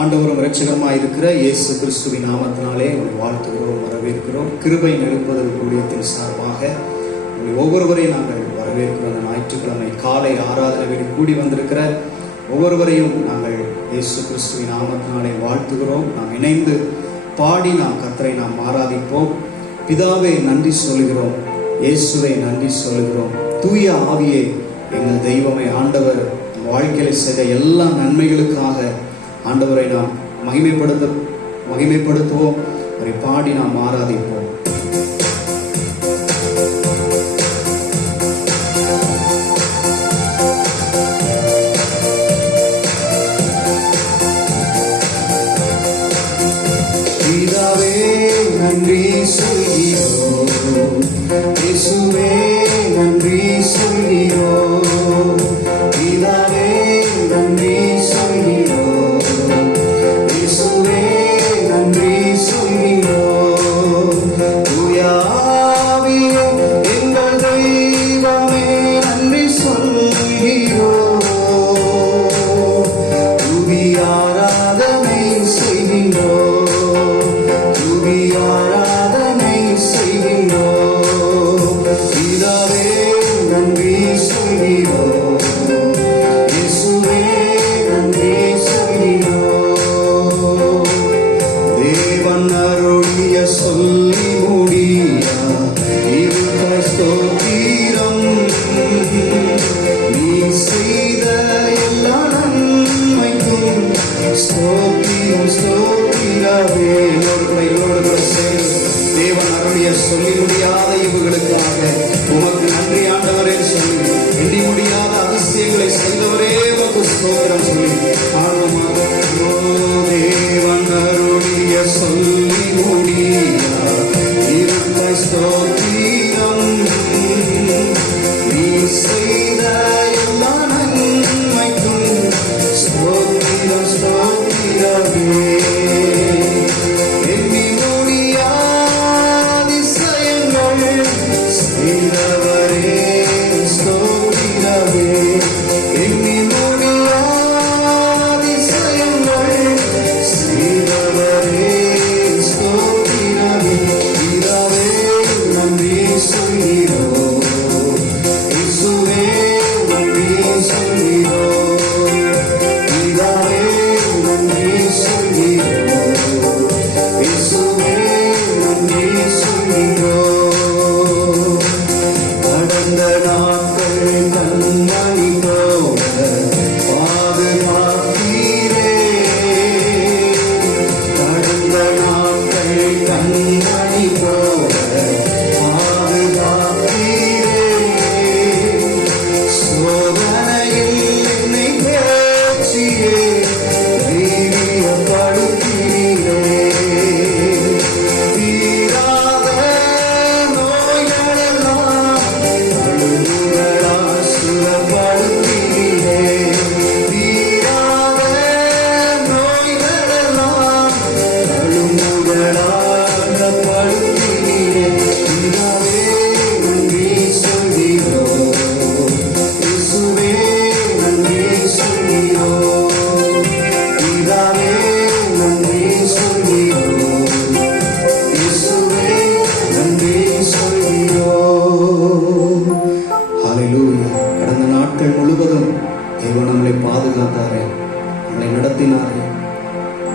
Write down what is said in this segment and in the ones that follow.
ஆண்டவரும் இரட்சகருமாய் இருக்கிற இயேசு கிறிஸ்துவின் நாமத்தினாலே உங்களை வாழ்த்துகிறோம், வரவேற்கிறோம். கிருபை நிரப்புதல் ஊழியத்தின் சார்பாக ஒவ்வொருவரையும் நாங்கள் வரவேற்கிறோம். அந்த ஞாயிற்றுக்கிழமை காலை ஆராதனையில் கூடி வந்திருக்கிற ஒவ்வொருவரையும் நாங்கள் இயேசு கிறிஸ்துவின் நாமத்தினாலே வாழ்த்துகிறோம். நாம் இணைந்து பாடி நாம் கர்த்தரை நாம் ஆராதிப்போம். பிதாவே நன்றி சொல்கிறோம், இயேசுவை நன்றி சொல்கிறோம், தூய ஆவியே எங்கள் தெய்வமே. ஆண்டவர் வாழ்க்கையில செய்த எல்லா நன்மைகளுக்காக ஆண்டவரை நாம் மகிமைப்படுத்துவோம். அவரை பாடி நாம் ஆராதிப்போம். பிதாவே நன்றி சொல்கிறோம், இயேசுவே நன்றி சொல்கிறோம். பிதாவே நன்றி சொல்கிறோம், இயேசுவே நன்றி சொல்கிறோம். தூய ஆவியே எங்கள் தெய்வமே நன்றி சொல்கிறோம். துதி ஆராதனை செய்கிறோம், ஆராதனை செய்கிறோம். பிதாவே நன்றி சொல்கிறோம், இயேசுவே நன்றி சொல்கிறோம். தேவன் அருளிய சொல்லி முடியா இருக்க ஸ்தோத்திரம், நீ செய்த எல்லா நன்மைக்கும் ஸ்தோத்திரம் ஸ்தோத்திரவே. தேவன் அருளிய சொல்லி முடியாத இவுகளுக்காக உமக்கு நன்றி ஆண்டவரே சொல்லி, எண்ணி முடியாத அதிசயங்களை செய்தவரே உமக்கு ஸ்தோத்திரம் சொல்லி ஆர்வமாக. தேவன் அருளிய சொல்லி முடியா இருக்க ஸ்தோத்திரம், நீ செய்த எல்லா நன்மைக்கும் ஸ்தோத்திரம் ஸ்தோத்திரமே.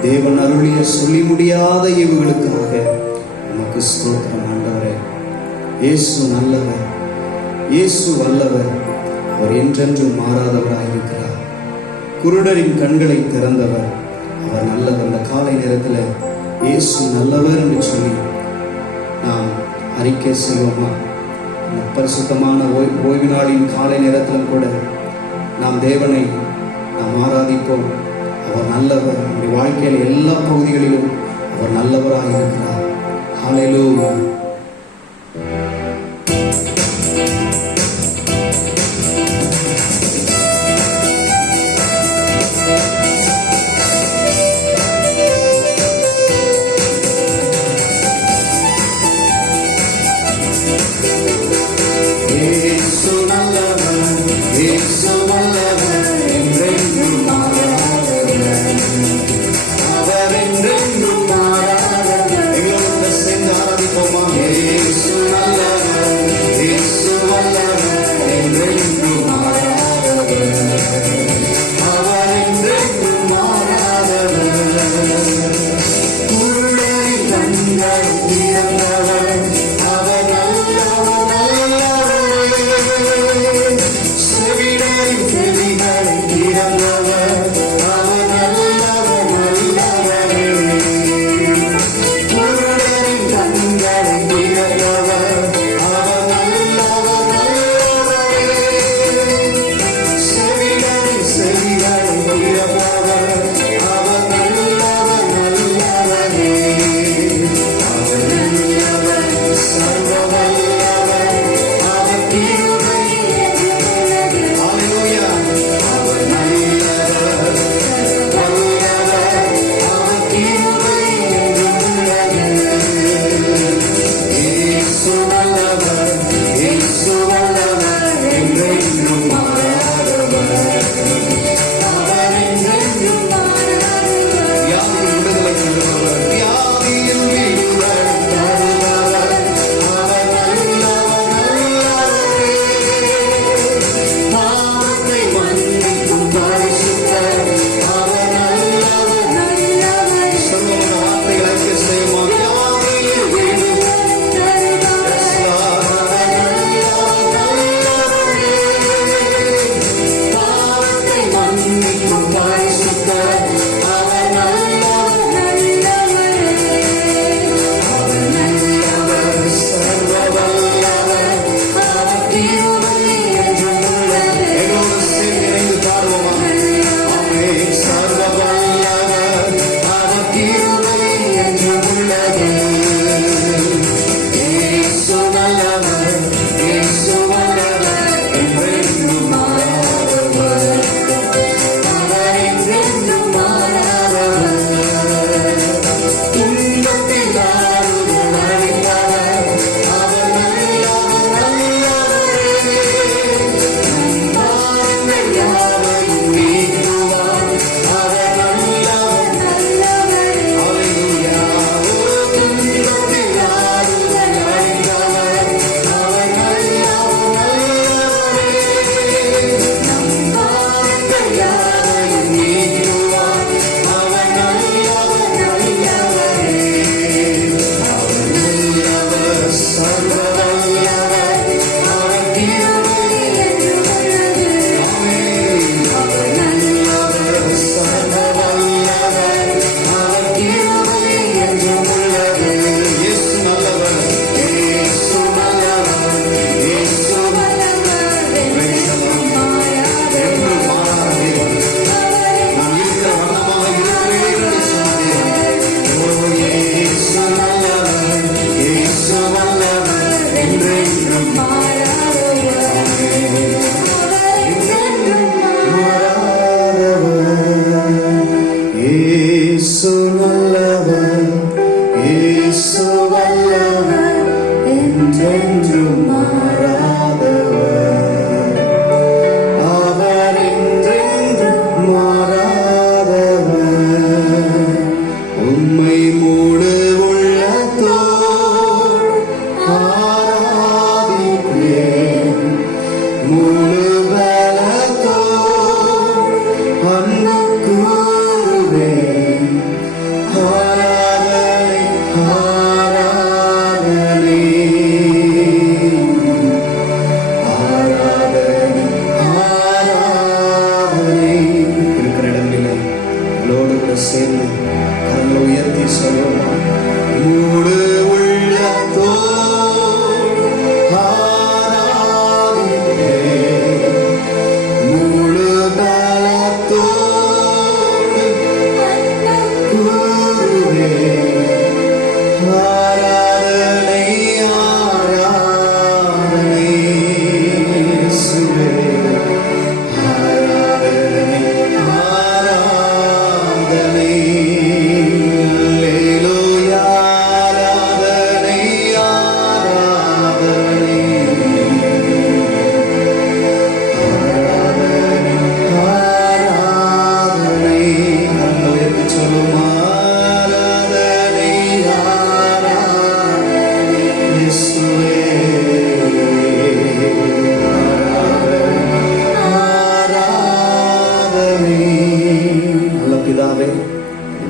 தேவன் அருளிய சொல்லி முடியாத இவுகளுக்காக உமக்கு ஸ்தோத்திரம் ஆண்டவரே. இயேசு நல்லவர், இயேசு வல்லவர், அவர் என்றென்றும் மாறாதவராயிருக்கிறார். குருடரின் கண்களை திறந்தவர், அவர் நல்லவர். அந்த காலை நேரத்தில் இயேசு நல்லவர் என்று சொல்லி நாம் அறிக்கை செய்வோமா? பரிசுத்தமான ஓய்வு நாளின் காலை நேரத்திலும் கூட நாம் தேவனை நாம் ஆராதிப்போம். அவர் நல்லவர். நம்முடைய வாழ்க்கையில் எல்லா பகுதிகளிலும் அவர் நல்லவராக இருக்கிறார். ஹல்லேலூயா. இயேசு நல்லவர், இயேசு வல்லவர், என்றென்றும் மாறாதவர். சேர்ந்து கரங்களை உயர்த்தி சொல்லுவோமா? மூடு உள்ளத்தோடு ஆராதிப்பேன், முழு பலத்தோடு கூறுவேன், ஆராதனை ஆராதனை இயேசுவே, ஆராதனை ஆராதனை அல்லேலூயா, ஆராதனை ஆராதனை ஆராதனை ஆராதனை. கரங்களை உயர்த்தி சொல்லுமா? ஆராதனை ஆராதனை இயேசுவே, ஆராதனை. நல்ல பிதாவே,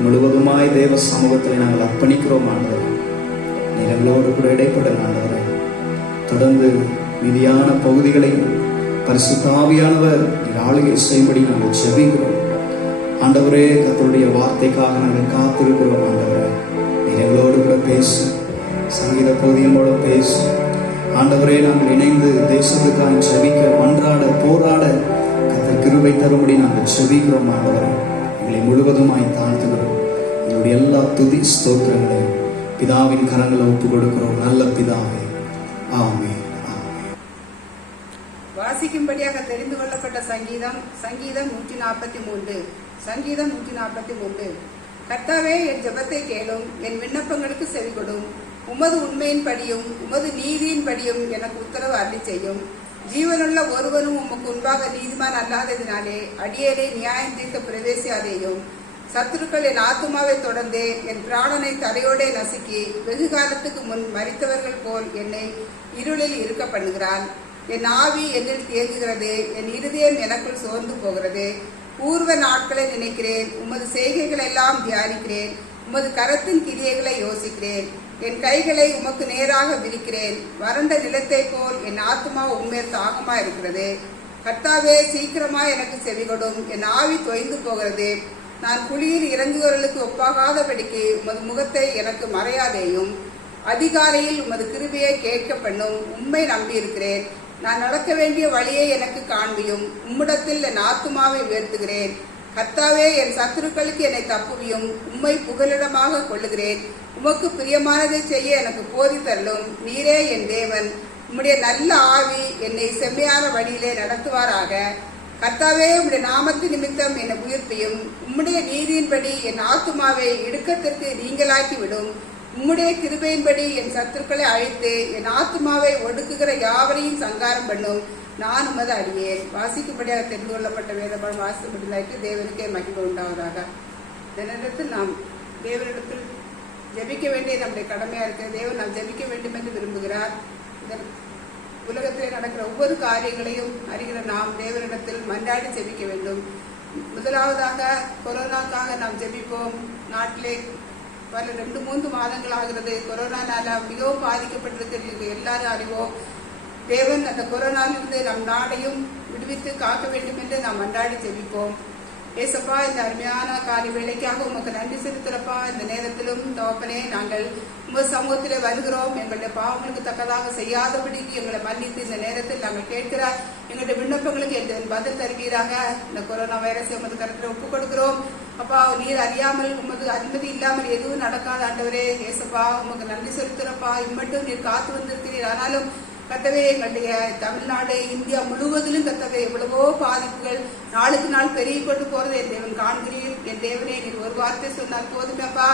முழுவதுமாய் தேவ சமூகத்தில் நாங்கள் அர்ப்பணிக்கிறோம் ஆண்டவரே. நீர் எங்களோடு கூட இடைப்படும் ஆண்டவரே. தொடர்ந்து மீதியான பகுதிகளை பரிசுத்த ஆவியானவர் நீர் ஆளுகை செய்யும்படி நாங்கள் ஜெபிக்கிறோம் ஆண்டவரே. கர்த்தருடைய வார்த்தைக்காக நாங்கள் காத்திருக்கிறோம் ஆண்டவரே. நீர் எங்களோடு கூட பேசு, சங்கீத பகுதியின் மூலம் பேசு ஆண்டவரே. நாங்கள் இணைந்து தேசத்துக்காக ஜெபிக்க, மன்றாட, போராட கர்த்தர் கிருபை தரும்படி நாங்கள் ஜெபிக்கிறோம் ஆண்டவரே. எங்களை முழுவதுமாய் தாழ்த்துகிறோம். எங்களுடைய எல்லா துதி ஸ்தோத்திரங்களையும் பிதாவின் கரங்களை ஒப்புக் கொடுக்கிறோம். நல்ல பிதாவே, ஆமென். வாசிக்கும்படியாக தெரிந்து கொள்ளப்பட்ட சங்கீதம் 143. சங்கீதம் 143. கர்த்தாவே, என் ஜெபத்தை கேளும், என் விண்ணப்பங்களுக்கு செவிகொடும். உமது உண்மையின் படியும் உமது நீதியின் படியும் எனக்கு உத்தரவு அருளி செய்யும். ஜீவனுள்ள ஒருவனும் உமக்கு முன்பாக நீதிமான் அல்லாததினாலே அடியேனை நியாயம் தீர்க்க பிரவேசியாதேயும். சத்துருக்கள் என் ஆத்துமாவை தொடர்ந்து என் பிராணனை தலையோடே நசுக்கி வெகு காலத்துக்கு முன் மரித்தவர்கள் போல் என்னை இருளில் இருக்க பண்ணுகிறான். என் ஆவி என்னில் தேங்குகிறது, என் இருதயம் எனக்குள் சோர்ந்து போகிறது. பூர்வ நாட்களை நினைக்கிறேன், உமது செய்கைகள் எல்லாம் தியானிக்கிறேன், உமது கரத்தின் கிரியைகளை யோசிக்கிறேன். என் கைகளை உமக்கு நேராக விரிக்கிறேன். வறண்ட நிலத்தை போல் என் ஆத்துமா உண்மையில் தாகமா இருக்கிறது. கர்த்தாவே, சீக்கிரமா எனக்கு செவிகொடும், என் ஆவி தொய்ந்து போகிறது. நான் குழியில் இறங்குவர்களுக்கு ஒப்பாகாதபடிக்கு உமது முகத்தை எனக்கு மறையாதேயும். அதிகாலையில் உமது கிருபையை கேட்க பண்ணும். உம்மை நம்பியிருக்கிறேன். நான் நடக்க வேண்டிய வழியை எனக்கு காண்பியும். உம்மிடத்தில் என் ஆத்துமாவை உயர்த்துகிறேன். கர்த்தாவே, என் சத்துருக்களுக்கு என்னை தப்புவியும். உம்மை புகலிடமாக கொள்ளுகிறேன். உமக்கு பிரியமானதை செய்ய எனக்கு போதித்தருளும். நீரே என் தேவன். உம்முடைய நல்ல ஆவி என்னை செம்மையான வழியிலே நடத்துவாராக. கர்த்தாவே, உம்முடைய நாமத்து நிமித்தம் என்னை உயிர்ப்பியும். உம்முடைய நீதியின்படி என் ஆத்துமாவை இடுக்கத்திற்கு நீங்களாக்கி விடும். உம்முடைய கிருபையின்படி என் சத்துருக்களை அழித்து என் ஆத்துமாவை ஒடுக்குகிற யாவரையும் சங்காரம் பண்ணும். நான் உமது அடியேன். வாசிக்கும்படியாக தெரிந்து கொள்ளப்பட்ட வேதபாடம் வாசிக்கப்பட்டதாயிட்டு தேவனுக்கே மகிமை உண்டாவதாக. இந்த நேரத்தில் நாம் தேவனிடத்தில் ஜெபிக்க வேண்டிய நம்முடைய கடமையா இருக்கிற தேவன் நாம் ஜெபிக்க வேண்டும் என்று விரும்புகிறார். இதன் உலகத்திலே நடக்கிற ஒவ்வொரு காரியங்களையும் அறிகிற நாம் தேவனிடத்தில் மன்றாடி ஜெபிக்க வேண்டும். முதலாவதாக கொரோனாக்காக நாம் ஜெபிப்போம். நாட்டிலே பல 2-3 மாதங்கள் ஆகிறது. கொரோனானால மிகவும் பாதிக்கப்பட்டிருக்கிறது, எல்லாரும் அறிவோம். தேவன் அந்த கொரோனாவிலிருந்து நம் நாடையும் விடுவித்து காக்க வேண்டும் என்று நாம் மன்றாடி ஜெபிப்போம். ஏசப்பா, இந்த அருமையான காலை வேளைக்காக உமக்கு நன்றி செலுத்துறப்பா. இந்த நேரத்திலும் தகப்பனே, நாங்கள் உங்க சமூகத்திலே வருகிறோம். எங்களுடைய பாவங்களுக்கு தக்கதாக செய்யாதபடிக்கு எங்களை மன்னித்து இந்த நேரத்தில் நாங்கள் கேட்கிற எங்களுடைய விண்ணப்பங்களுக்கு என் பதில் தருவீராக. இந்த கொரோனா வைரஸ் உமது கருத்தில் ஒப்புக் கொடுக்கிறோம். அப்பா, நீர் அறியாமல் உமது அனுமதி இல்லாமல் எதுவும் நடக்காத ஆண்டவரே ஏசப்பா, உமக்கு நன்றி செலுத்துறப்பா. இம்மட்டும் நீர் காத்து வந்திருக்கிறீர். ஆனாலும் கர்த்தாவே, எங்களுடைய தமிழ்நாடு, இந்தியா முழுவதிலும் கர்த்தாவே எவ்வளவோ பாதிப்புகள் நாளுக்கு நாள் பெருகி கொண்டு போறது என் தேவன் காண்கிறீர். என் தேவனே, நீர் ஒரு வார்த்தை சொன்னால் போதுமேப்பா,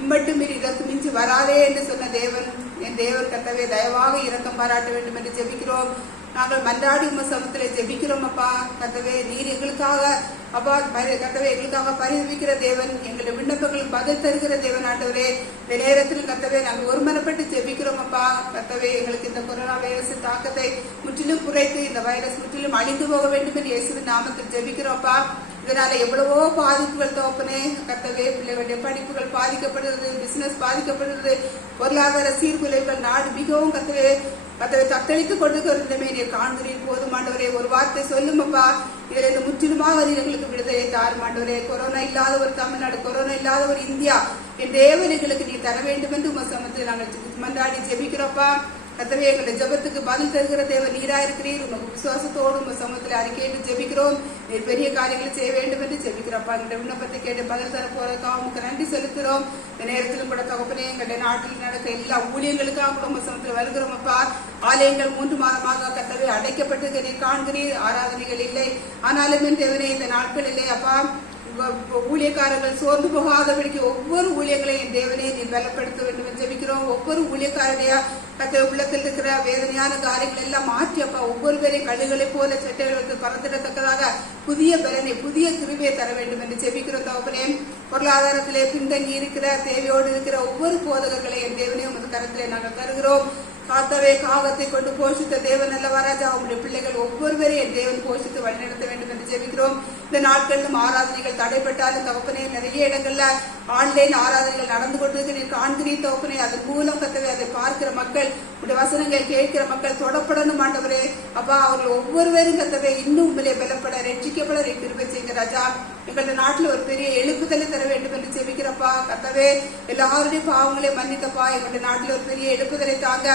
இம்மட்டும் மீறி இதற்கு மிஞ்சி வராதே என்று சொன்ன தேவன், என் தேவன் கர்த்தாவே தயவாக இரக்கம் பாராட்ட வேண்டும் என்று ஜெபிக்கிறோம். நாங்கள் மன்றாடி உம சமூகத்திலே ஜெபிக்கிறோம் அப்பா. கர்த்தாவே, நீர் எங்களுக்காக அப்பா கர்த்தாவே எங்களுக்காக பரிதவிக்கிற தேவன், எங்களுடைய விண்ணப்பங்களுக்கு பதில் தருகிற தேவன் ஆண்டவரே. இந்த நேரத்தில் கர்த்தாவே நாங்கள் ஒருமனப்பட்டு ஜெபிக்கிறோம் அப்பா. கர்த்தாவே, எங்களுக்கு இந்த கொரோனா வைரஸ் தாக்கத்தை முற்றிலும் குறைத்து இந்த வைரஸ் முற்றிலும் அழிந்து போக வேண்டும் என்று இயேசுவின் நாமத்தில் ஜெபிக்கிறோம் அப்பா. இதனால எவ்வளவோ பாதிப்புகள் தோப்பனே கர்த்தாவே, பிள்ளைகளுடைய படிப்புகள் பாதிக்கப்படுகிறது, பிசினஸ் பாதிக்கப்படுகிறது, பொருளாதார சீர்குலைவுகள், நாடு மிகவும் கர்த்தாவே தத்தளித்துக் கொண்டிருக்கிறதுமே நீர் காண்கிறீர். போதும் ஆண்டவரே, ஒரு வார்த்தை சொல்லுமப்பா, இதுல இருந்து முற்றிலுமாக எங்களுக்கு விடுதலை தாரும் ஆண்டவரே. கொரோனா இல்லாத ஒரு தமிழ்நாடு, கொரோனா இல்லாத ஒரு இந்தியா, என் தேவன் எங்களுக்கு நீ தர வேண்டும் என்று உங்க சமத்தில் நாங்கள் மன்றாடி ஜெபிக்கிறோப்பா. கர்த்தாவே, எங்களுடைய ஜெபத்துக்கு பதில் தருகிற தேவன் நீரா இருக்கிறீர். உங்க விசுவாசத்தோடு உங்க சமூகத்தில் அறிக்கையிட்டு ஜெபிக்கிறோம். நீர் பெரிய காரியங்களை செய்ய வேண்டும் என்று ஜெபிக்கிறப்பா. எங்களுடைய விண்ணப்பத்தை கேட்டு பதில் தர போறதுக்காக உங்களுக்கு நன்றி செலுத்துறோம். இந்த நேரத்திலும் கூட தகப்பனே, எங்களுடைய நாட்டில் நடக்க எல்லா ஊழியங்களுக்காக கூட உங்க சமூகத்தில் வருகிறோமப்பா. ஆலயங்கள் 3 மாதமாக கர்த்தாவே அடைக்கப்பட்டு நீர் காண்கிறீர், ஆராதனைகள் இல்லை. ஆனாலும் என் தேவனே, இந்த நாட்கள் இல்லை அப்பா, ஊழியக்காரர்கள் சோர்ந்து போகாதபடிக்கு ஒவ்வொரு ஊழியர்களையும் என் தேவனே நீ பலப்படுத்த வேண்டும் என்று ஜெபிக்கிறோம். ஒவ்வொரு ஊழியக்காரடைய உள்ளத்தில் இருக்கிற வேதனையான காரியங்கள் எல்லாம் மாற்றி அப்பா, ஒவ்வொரு பேரையும் கழுகளை போல செட்டைகளுக்கு பறந்துடத்தக்கதாக புதிய பலனை, புதிய கிருபையை தர வேண்டும் என்று ஜெபிக்கிறோம் தகப்பனே. பொருளாதாரத்திலே பின்தங்கி இருக்கிற, தேவையோடு இருக்கிற ஒவ்வொரு போதகர்களை என் தேவனே உமது கரத்திலே நாங்கள் தருகிறோம். காத்தவே, காகத்தை கொண்டு போஷித்த தேவன் அல்லவா ராஜா, உங்களுடைய பிள்ளைகள் ஒவ்வொருவரையும் என் தேவன் போஷித்து வழிநடத்த வேண்டும் என்று ஜெபிக்கிறோம். இந்த நாட்களிலும் ஆராதனைகள் தடைப்பட்டாலும் தகப்பனே, நிறைய இடங்கள்ல ஆன்லைன் ஆராதனைகள் நடந்து கொண்டிருக்கு நீர் காண்கிறீர் தகப்பனே. அதன் மூலம் கத்தவே அதை பார்க்கிற மக்கள், உடைய வசனங்கள் கேட்கிற மக்கள் தொடப்படணும் ஆண்டவரே. அப்பா, அவர்கள் ஒவ்வொருவரும் கத்தவே இன்னும் உண்மையிலே பலப்பட, ரட்சிக்கப்பட கிருபை செய்யுங்க ராஜா. எங்களுடைய நாட்டில் ஒரு பெரிய எழுப்புதலை தர வேண்டும் என்று ஜெபிக்கிறப்பா. கத்தவே, எல்லாருடைய பாவங்களை மன்னித்தப்பா. எங்களுடைய நாட்டில் ஒரு பெரிய எழுப்புதலை தாங்க.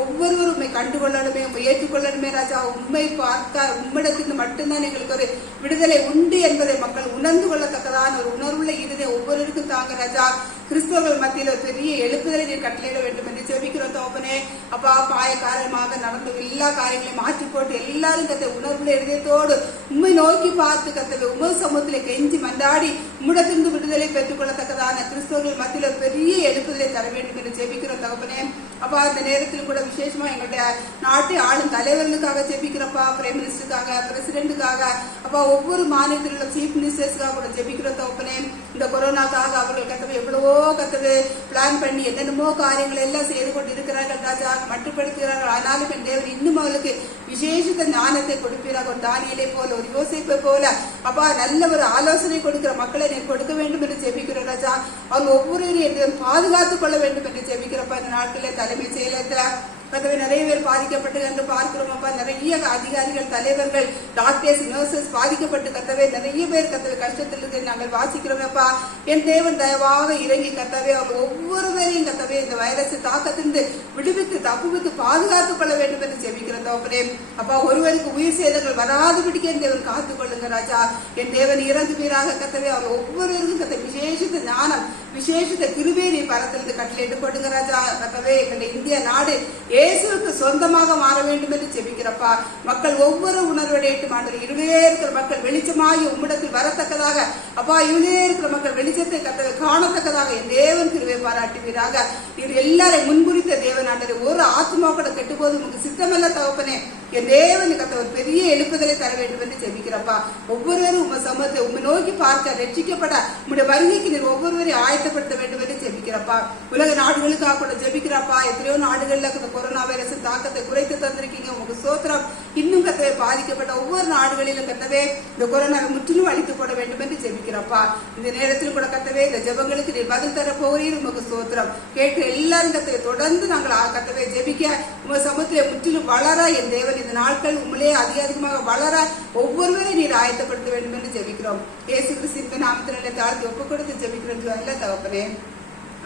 ஒவ்வொருவரும் உண்மை கண்டுகொள்ளணுமே, உண்மை ஏற்றுக்கொள்ளணுமே ராஜா. உண்மை பார்க்க உம்மிடத்திலிருந்து மட்டும்தான் எங்களுக்கு ஒரு விடுதலை உண்டு என்பதை மக்கள் உணர்ந்து கொள்ளத்தக்கதான ஒரு உணர்வுள்ள இருதை ஒவ்வொருவருக்கும் தாங்க ராஜா. கிறிஸ்தவர்கள் மத்தியில் ஒரு பெரிய எழுப்புதலை நீர் கட்டளையிட வேண்டும் என்று ஜெபிக்கிறோம் தகப்பனே. அப்பா, பாய காரணமாக நடந்த எல்லா காரியங்களையும் மாற்றி போட்டு எல்லாரும் கத்த உணர்வுள்ள இதயத்தோடு உண்மை நோக்கி பார்த்து கத்தவை உமது சமூகத்திலே கெஞ்சி மன்றாடி உம்மிடத்திலிருந்து விடுதலை பெற்றுக் கொள்ளத்தக்கதான கிறிஸ்தவர்கள் மத்தியில் ஒரு பெரிய எழுப்புதலை தர வேண்டும் என்று ஜெபிக்கிறோம் தகப்பனே. அப்பா, இந்த நேரத்தில் கூட விசேஷமா எங்களுடைய நாட்டை ஆளும் தலைவர்களுக்காக ஜெபிக்கிறப்பா, பிரைம் மினிஸ்டருக்காக, பிரசிடென்ட்டுக்காக, அப்பா ஒவ்வொரு மாநிலத்தில் உள்ள சீஃப் மினிஸ்டர்ஸ்க்காக கூட ஜெபிக்கிறோம் தகப்பனே. இந்த கொரோனாக்காக அவர்கள் கத்தவை எவ்வளவோ கத்தவை பிளான் பண்ணி என்னென்னமோ காரியங்கள் எல்லாம் செய்து கொண்டு இருக்கிறார்கள் ராஜா, மட்டுப்படுத்துகிறார்கள். ஆனாலும் என் தேவன் இன்னும் அவர்களுக்கு விசேஷத்த ஞானத்தை கொடுப்பீராக. ஒரு தானியலை போல, ஒரு யோசிப்பை போல அப்பா நல்ல ஒரு ஆலோசனை கொடுக்கிற மக்களை நீர் கொடுக்க வேண்டும் என்று ஜெபிக்கிறோம் ராஜா. அவங்க ஒவ்வொருவரையும் பாதுகாத்துக் கொள்ள வேண்டும் என்று ஜெபிக்கிறப்ப இந்த நாட்களில் தலைமை செயலகத்துல கத்தவை நிறைய பேர் பாதிக்கப்பட்டு என்று பார்க்கிறோம் அப்பா. நிறைய அதிகாரிகள், தலைவர்கள், டாக்டர்ஸ், நர்சஸ் பாதிக்கப்பட்டு கத்தவை நிறைய பேர் கத்தவை கஷ்டத்தில் இருந்து நாங்கள் வாசிக்கிறோம் அப்பா. என் தேவன் தயவாக இறங்கி கத்தவை அவங்க ஒவ்வொருவரையும் கத்தவை இந்த வைரஸ் தாக்கத்திலிருந்து விடுவித்து தப்புவித்து பாதுகாத்துக் கொள்ள வேண்டும் என்று ஜெபிக்கிறோம் தகப்பனே. அப்பா, ஒருவருக்கு உயிர் சேதங்கள் வராதபடிக்கு என் தேவன் காத்துக் கொள்ளுங்க ராஜா. என் தேவன் இறங்குவீராக கத்தவை அவங்க ஒவ்வொருவருக்கும் கத்த விசேஷித்த ஞானம், விசேஷித்த கிருபையை நீ பரத்திலிருந்து கட்டளையிட்டு கொடுங்க ராஜா. கத்தவே, எங்களுடைய இந்திய நாடு இயேசுவுக்கு சொந்தமாக மாற வேண்டும் என்று ஜெபிக்கிறப்பா. மக்கள் ஒவ்வொரு உணர்வடையட்டும் ஆண்டவரே. இருளே இருக்கிற மக்கள் வெளிச்சமாகி உம்மிடத்தில் வரத்தக்கதாக அப்பா, இருளே இருக்கிற மக்கள் வெளிச்சத்தை கத்தவை காணத்தக்கதாக என் தேவன் கிருபை பாராட்டுவீராக. இது எல்லாரையும் முன்குறித்த தேவன் ஆண்டவரே. ஒரு ஆத்மா கூட கெட்டுப்போது உங்களுக்கு சித்தமல்ல தகப்பனே. என் தேவன் கத்த ஒரு பெரிய எழுப்புதலை தர வேண்டும் என்று ஜெபிக்கிறப்பா. ஒவ்வொருவரும் உங்க சமூகத்தை உண்மை நோக்கி பார்க்க, ரட்சிக்கப்பட உங்களுடைய வருகைக்கு நீர் ஒவ்வொருவரையும் ஆயத்தப்படுத்த வேண்டும் என்று ஜெபிக்கிறப்பா. உலக நாடுகளுக்காக கூட ஜெபிக்கிறப்பா. எத்தனையோ நாடுகள்ல கொரோனா வைரஸ் தாக்கத்தை குறைத்து தந்திருக்கீங்க, உங்களுக்கு சோத்திரம். இன்னும் கத்தவை பாதிக்கப்பட்ட ஒவ்வொரு நாடுகளிலும் கத்தவே இந்த கொரோனாவை முற்றிலும் அழித்து போட வேண்டும் என்று ஜெபிக்கிறப்பா. இந்த நேரத்தில் கூட கத்தவே இந்த ஜெபங்களுக்கு நீர் பதில் தர போகிறீர், உங்களுக்கு சோத்திரம். கேட்கிற எல்லாரும் கத்தவை தொடர்ந்து நாங்கள் கத்தவை ஜெபிக்க உங்க சமூகத்திலே முற்றிலும் வளர என் தேவன் இந்த நாட்கள் உண்மையிலே அதிகமாக வளர ஒவ்வொருவரையும் நீர் ஆயத்தப்படுத்த வேண்டும் என்று ஜெபிக்கிறோம். இயேசு கிறிஸ்துவின் நாமத்தினாலே தாழ்த்தி ஒப்புக் கொடுத்து ஜெபிக்கிறோம் அல்ல தகப்பனே.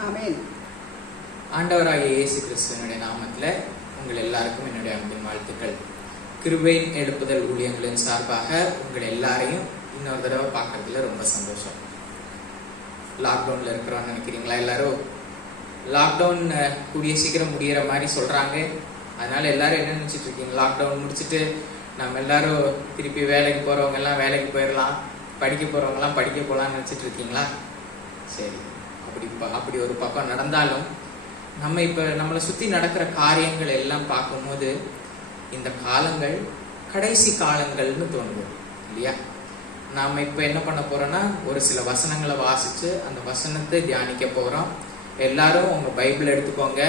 ஆமென். ஆண்டவராகிய இயேசு கிறிஸ்துவினுடைய நாமத்துல உங்கள் எல்லாருக்கும் என்னுடைய அன்பின் வாழ்த்துக்கள். கிருபையின் எழுப்புதல் ஊழியங்களின் சார்பாக உங்கள் எல்லாரையும் இன்னொரு தடவை பார்க்கறதுல ரொம்ப சந்தோஷம். லாக்டவுன்ல இருக்கிறோம்னு நினைக்கிறீங்களா? எல்லாரும் லாக்டவுன் கூடிய சீக்கிரம் முடிகிற மாதிரி சொல்றாங்க. அதனால எல்லாரும் என்ன நினைச்சிட்டு இருக்கீங்க? லாக்டவுன் முடிச்சுட்டு நம்ம எல்லாரும் திருப்பி வேலைக்கு போறவங்க எல்லாம் வேலைக்கு போயிடலாம், படிக்க போறவங்க எல்லாம் படிக்க போகலாம்னு நினைச்சிட்டு இருக்கீங்களா? சரி, அப்படி ஒரு பக்கம் நடந்தாலும் நம்ம இப்ப நம்மளை சுத்தி நடக்கிற காரியங்கள் எல்லாம் பார்க்கும்போது இந்த காலங்கள் கடைசி காலங்கள்னு தோணுது இல்லையா? நாம இப்ப என்ன பண்ண போறோம்னா ஒரு சில வசனங்களை வாசிச்சு அந்த வசனத்தை தியானிக்க போறோம். எல்லாரும் உங்க பைபிள் எடுத்துக்கோங்க,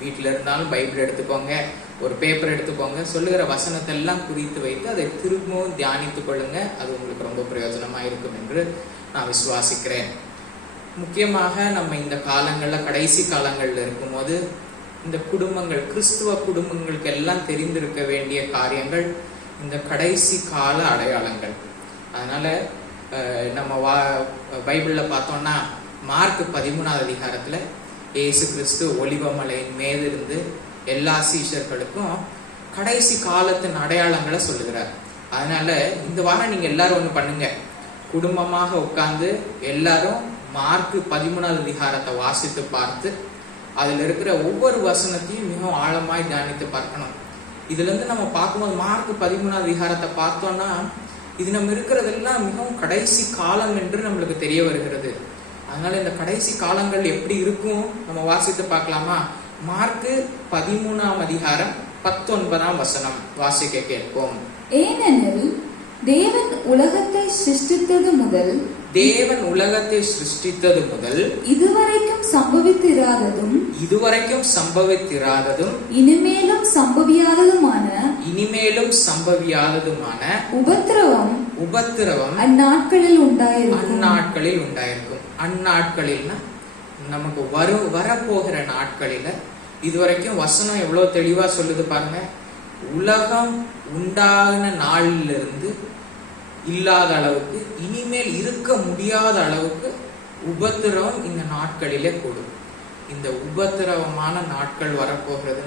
வீட்டில் இருந்தாலும் பைபிள் எடுத்துக்கோங்க, ஒரு பேப்பர் எடுத்துக்கோங்க, சொல்லுகிற வசனத்தை எல்லாம் குறித்து வைத்து அதை திரும்பவும் தியானித்துக் கொள்ளுங்க. அது உங்களுக்கு ரொம்ப பிரயோஜனமா இருக்கும் என்று நான் விசுவாசிக்கிறேன். முக்கியமாக நம்ம இந்த காலங்கள்ல, கடைசி காலங்கள்ல இருக்கும்போது இந்த குடும்பங்கள், கிறிஸ்துவ குடும்பங்களுக்கு எல்லாம் தெரிந்திருக்க வேண்டிய காரியங்கள் இந்த கடைசி கால அடையாளங்கள். அதனால நம்ம பைபிள்ல பார்த்தோம்னா மார்க் 13வது அதிகாரத்துல இயேசு கிறிஸ்து ஒலிவமலையின் மேலிருந்து எல்லா சீஷர்களுக்கும் கடைசி காலத்தின் அடையாளங்களை சொல்லுகிறார். அதனால இந்த வாரம் நீங்க எல்லாரும் ஒண்ணு பண்ணுங்க, குடும்பமாக உட்கார்ந்து எல்லாரும் மார்க் 13வது அதிகாரத்தை வாசித்து பார்த்து அதுல இருக்கிற ஒவ்வொரு வசனத்தையும் மிகவும் ஆழமாய் தியானித்து பார்க்கணும். இதுல இருந்து நம்ம பார்க்கும்போது மார்க் 13வது அதிகாரத்தை பார்த்தோம்னா இது நம்ம இருக்கிறதெல்லாம் மிகவும் கடைசி காலம் என்று நம்மளுக்கு தெரிய வருகிறது. அதனால இந்த கடைசி காலங்கள் எப்படி இருக்கும் நம்ம வாசித்து பார்க்கலாமா? மார்க் 13ஆம் அதிகாரம் 19ஆம் வசனம் வாசிக்க கேட்போம். ஏனெனில் தேவன் உலகத்தை சிருஷ்டித்தது முதல் இதுவரைக்கும் சம்பவித்திராததும் இனிமேலும் சம்பவியாததுமான உபத்திரவம் அந்நாட்களில் உண்டாயிருக்கும். அந்நாட்களில்னா நமக்கு வரப்போகிற நாட்களில இதுவரைக்கும் வசனம் எவ்வளவு தெளிவா சொல்லுது பாருங்க. உலகம் உண்டான நாளிலிருந்து இல்லாத அளவுக்கு, இனிமேல் இருக்க முடியாத அளவுக்கு உபத்திரவம் இந்த நாட்களிலே கூடும். இந்த உபத்திரவமான நாட்கள் வரப்போகிறது.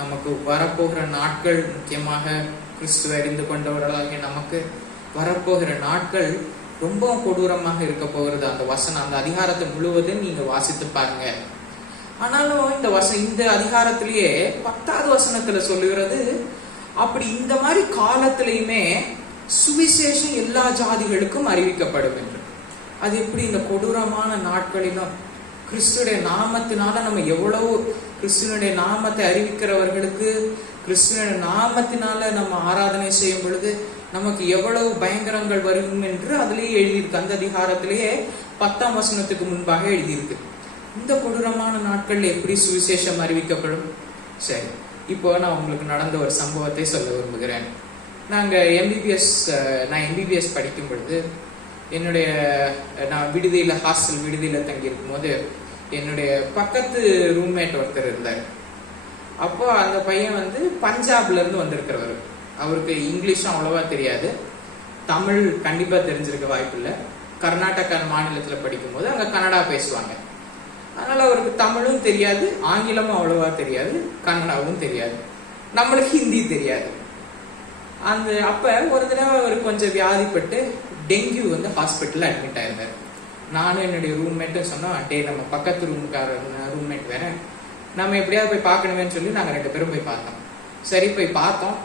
நமக்கு வரப்போகிற நாட்கள், முக்கியமாக கிறிஸ்துவை அறிந்து கொண்டவர்களாகிய நமக்கு வரப்போகிற நாட்கள் ரொம்ப கொடூரமாக இருக்க போகிறது. அந்த வசனம், அந்த அதிகாரத்தை முழுவதும் நீங்க வாசித்து பாருங்க. ஆனாலும் இந்த அதிகாரத்திலேயே 10வது வசனத்துல சொல்லுகிறது, அப்படி இந்த மாதிரி காலத்திலயுமே சுவிசேஷம் எல்லா ஜாதிகளுக்கும் அறிவிக்கப்படும் என்று. அது எப்படி இந்த கொடூரமான நாட்களிலும் கிறிஸ்துடைய நாமத்தினால நம்ம எவ்வளவு கிறிஸ்துவனுடைய நாமத்தை அறிவிக்கிறவர்களுக்கு, கிறிஸ்துவனுடைய நாமத்தினால நம்ம ஆராதனை செய்யும் பொழுது நமக்கு எவ்வளவு பயங்கரங்கள் வரும் என்று அதுலயே எழுதியிருக்கு. அந்த அதிகாரத்திலேயே 10ஆம் வசனத்துக்கு முன்பாக எழுதியிருக்கு. இந்த கொடூரமான நாட்கள்ல எப்படி சுவிசேஷம் அறிவிக்கப்படும்? சரி, இப்போ நான் உங்களுக்கு நடந்த ஒரு சம்பவத்தை சொல்ல விரும்புகிறேன். நான் எம்பிபிஎஸ் படிக்கும் பொழுது நான் ஹாஸ்டல் விடுதியில தங்கி இருக்கும் போது என்னுடைய பக்கத்து ரூம்மேட் ஒருத்தர் இருந்தார். அப்போ அந்த பையன் பஞ்சாப்ல இருந்து வந்திருக்கிறவர். அவருக்கு இங்கிலீஷும் அவ்வளவா தெரியாது, தமிழ் கண்டிப்பா தெரிஞ்சிருக்க வாய்ப்பு இல்லை. கர்நாடகா மாநிலத்துல படிக்கும் போது அங்க கன்னடா பேசுவாங்க. அதனால அவருக்கு தமிழும் தெரியாது, ஆங்கிலமும் அவ்வளவா தெரியாது, கன்னடாவும் தெரியாது, நம்மளுக்கு ஹிந்தி தெரியாது. அப்ப ஒரு தடவை அவர் கொஞ்சம் வியாதிப்பட்டு டெங்கு ஹாஸ்பிட்டல்ல அட்மிட் ஆயிருந்தார். நானும் என்னுடைய ரூம்மேட்டும் சொன்னோம், டே நம்ம பக்கத்து ரூம்மேட் வேற, நம்ம எப்படியாவது போய் பார்க்கணுமேன்னு சொல்லி நாங்க 2 பேரும் போய் பார்த்தோம். சரி, போய் பார்த்தோம்.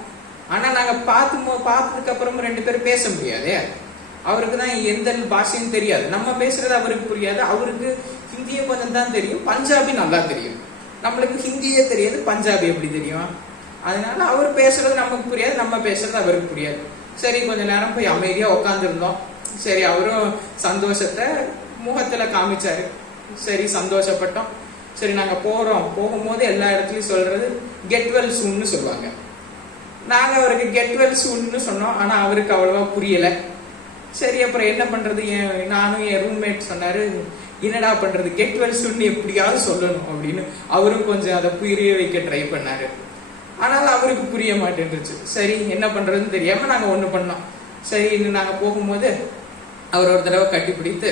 ஆனா நாங்க பார்த்ததுக்கு அப்புறம் 2 பேரும் பேச முடியாது. அவருக்கு தான் எந்த பாஷையும் தெரியாது, நம்ம பேசுறது அவருக்கு புரியாது. அவருக்கு ஹிந்தியை கொஞ்சம் தான் தெரியும், பஞ்சாபி நல்லா தெரியும். நம்மளுக்கு ஹிந்தியே தெரியாது, பஞ்சாபி எப்படி தெரியும்? அதனால அவர் பேசுறது நமக்கு புரியாது, நம்ம பேசுறது அவருக்கு புரியாது. சரி, கொஞ்ச நேரம் போய் அமைதியா உட்கார்ந்து இருந்தோம். சரி, அவரும் சந்தோஷத்தை முகத்துல காமிச்சாரு. சரி, சந்தோஷப்பட்டோம். சரி, நாங்க போகும்போது எல்லா இடத்துலயும் சொல்றது கெட் வெல் சூன்னு சொல்லுவாங்க. நாங்க அவருக்கு கெட் வெல் சூன்னு சொன்னோம், ஆனா அவருக்கு அவ்வளவா புரியல. சரி, அப்புறம் என்ன பண்றது? நானும் என் ரூம்மேட் சொன்னாரு, என்னடா பண்றது, கெட் வெல் சூன்னு எப்படியாவது சொல்லணும் அப்படின்னு. அவரும் கொஞ்சம் அதை புரிய வைக்க ட்ரை பண்ணாரு. ஆனாலும் அவருக்கு புரிய மாட்டேன்ருச்சு. சரி, என்ன பண்றதுன்னு தெரியாம நாங்க ஒண்ணு பண்ணோம். சரி, இன்னும் நாங்க போகும்போது அவர் ஒரு தடவை கட்டி பிடித்து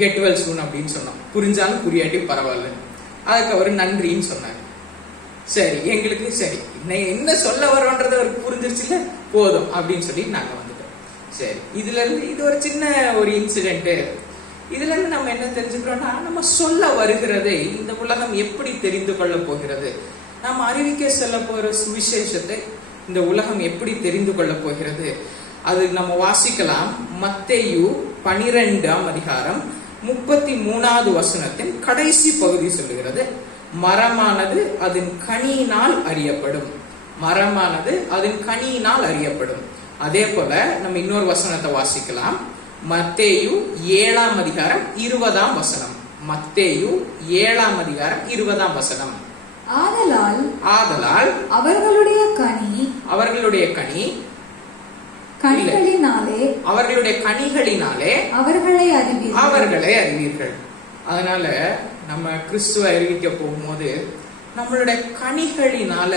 கெட் வெல் சூன் அப்படின்னு சொன்னோம். புரிஞ்சாலும் புரியாட்டி பரவாயில்ல. அதுக்கு அவர் நன்றின்னு சொன்னாரு. சரி, எங்களுக்கு சரி என்ன சொல்ல வரோன்றது அவருக்கு புரிஞ்சிருச்சு, இல்ல போதும் அப்படின்னு சொல்லி நாங்க வந்துட்டோம். சரி, இதுல இருந்து இது ஒரு சின்ன ஒரு இன்சிடென்ட். இதுல இருந்து நம்ம என்ன தெரிஞ்சுக்கிறோம்னா, நம்ம சொல்ல வருகிறதை இந்த உலகம் எப்படி தெரிந்து கொள்ள போகிறது, நாம் அறிவிக்க செல்ல போகிற சுவிசேஷத்தை இந்த உலகம் எப்படி தெரிந்து கொள்ள போகிறது, அது நம்ம வாசிக்கலாம். மத்தேயு 12ஆம் அதிகாரம் 33வது வசனத்தின் கடைசி பகுதி சொல்லுகிறது, மரமானது அதன் கனியினால் அறியப்படும். மரமானது அதன் கனியினால் அறியப்படும். அதே போல நம்ம இன்னொரு வசனத்தை வாசிக்கலாம். மத்தேயு 7ஆம் அதிகாரம் 20ஆம் வசனம். மத்தேயு 7ஆம் அதிகாரம் 20ஆம் வசனம். ஆதலால் அவர்களுடைய கனி கனிகளினாலே அவர்களை அறிவீர்கள். அதனால நம்ம கிறிஸ்துவ அறிவிக்க போகும்போது நம்மளுடைய கனிகளினால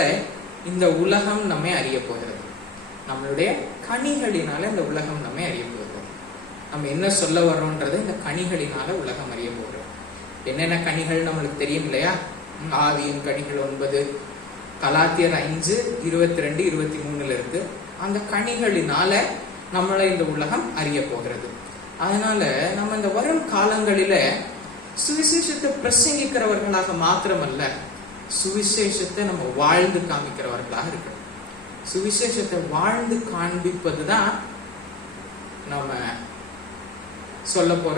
இந்த உலகம் நம்மை அறிய போகிறது. நம்மளுடைய கனிகளினால இந்த உலகம் நம்மை அறிய போகிறது. நம்ம என்ன சொல்ல வர்றோம்ன்றது இந்த கனிகளினால உலகம் அறிய போகிறோம். என்னென்ன கனிகள் நம்மளுக்கு தெரியும் இல்லையா? ஆவியின் கனிகள் 9, கலாத்தியர் 5:22-23 இருக்கு. அந்த கனிகளினால நம்மளை இந்த உலகம் அறிய போகிறது. அதனால நம்ம இந்த வரும் காலங்களில சுவிசேஷத்தை பிரசங்கிக்கிறவர்களாக மாத்திரமல்ல, சுவிசேஷத்தை நம்ம வாழ்ந்து காமிக்கிறவர்களாக இருக்கணும். சுவிசேஷத்தை வாழ்ந்து காண்பிப்பதுதான் நம்ம சொல்ல போற